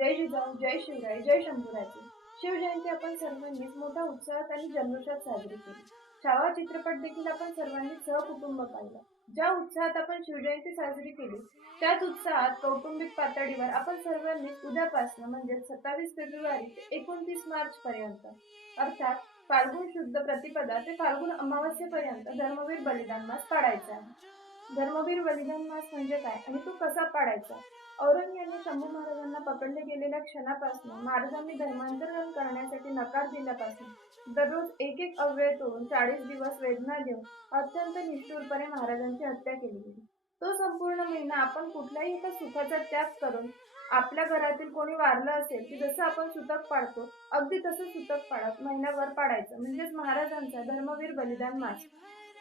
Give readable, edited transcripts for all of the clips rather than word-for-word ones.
जय जिजाऊ, जय शिवराय, जय शंभूराजे. शिवजयंती आपण सर्वांनीच मोठ्या उत्साहात आणि जल्लोषात साजरी केली. छावा चित्रपट देखील आपण सर्वांनी सहकुटुंब पाहिला. ज्या उत्साहात आपण शिवजयंती साजरी केली, त्याच उत्साहात कौटुंबिक पातळीवर आपण सर्वांनी उद्यापासून म्हणजे 27 फेब्रुवारी ते 29 मार्च पर्यंत अर्थात फाल्गुन शुद्ध प्रतिपदा ते फाल्गुन अमावस्येपर्यंत धर्मवीर बलिदान मास पाडायचा आहे. धर्मवीर बलिदान मास म्हणजे काय आणि तो कसा पाडायचा? औरंगजेबाने शंभू महाराजांना पकडले गेलेल्या क्षणापासून महाराजांनी धर्मांतरण करण्यासाठी नकार दिल्यापासून दररोज एक एक अव्यय तोडून 40 दिवस वेदना देऊन अत्यंत निष्ठुरपणे महाराजांची हत्या केली गेली. तो संपूर्ण महिना आपण कुठल्याही एका सुखाचा त्याग करून आपल्या घरातील कोणी वारलं असेल की जसं आपण सुतक पाडतो अगदी तसं सुतक पाडत महिनाभर पाडायचं म्हणजेच महाराजांचा धर्मवीर बलिदान मास.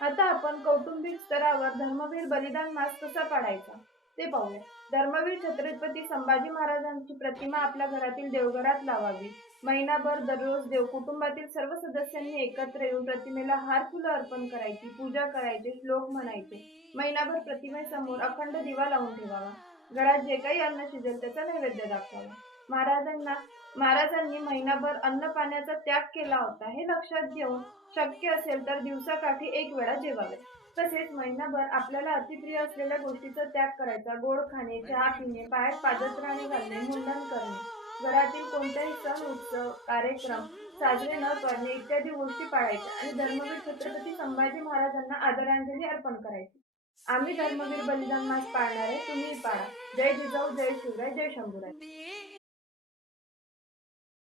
आता आपण कौटुंबिक स्तरावर धर्मवीर बलिदान मास कसा पाडायचा ते पाहूया. धर्मवीर छत्रपती संभाजी महाराजांची प्रतिमा आपल्या घरातील देवघरात लावावी. महिनाभर दररोज कुटुंबातील सर्व सदस्यांनी एकत्र येऊन प्रतिमेला हार फुलं अर्पण करायची, पूजा करायची, श्लोक म्हणायचे. महिनाभर प्रतिमेसमोर अखंड दिवा लावून ठेवावा. घरात जे काही अन्न शिजेल त्याचा नैवेद्य दाखवावा. महाराजांनी महिनाभर अन्न पाण्याचा त्याग केला होता हे लक्षात घेऊन शक्य असेल तर दिवसाकाठी एक वेळा जेवावे. तसेच महिनाभर आपल्याला अतिप्रिय असलेल्या गोष्टीचा त्याग करायचा. गोड खाणे, चहा पिणे, पायात पादत्राणे घालणे, मुंडन करणे, घरातील कोणताही सण उत्सव कार्यक्रम साजरे न करणे इत्यादी गोष्टी पाळायच्या आणि धर्मवीर छत्रपती संभाजी महाराजांना आदरांजली अर्पण करायची. आम्ही धर्मवीर बलिदान मास पाळणार आहे, तुम्ही पाळा. जय जिजाऊ, जय शिवराय, जय शंभूराज.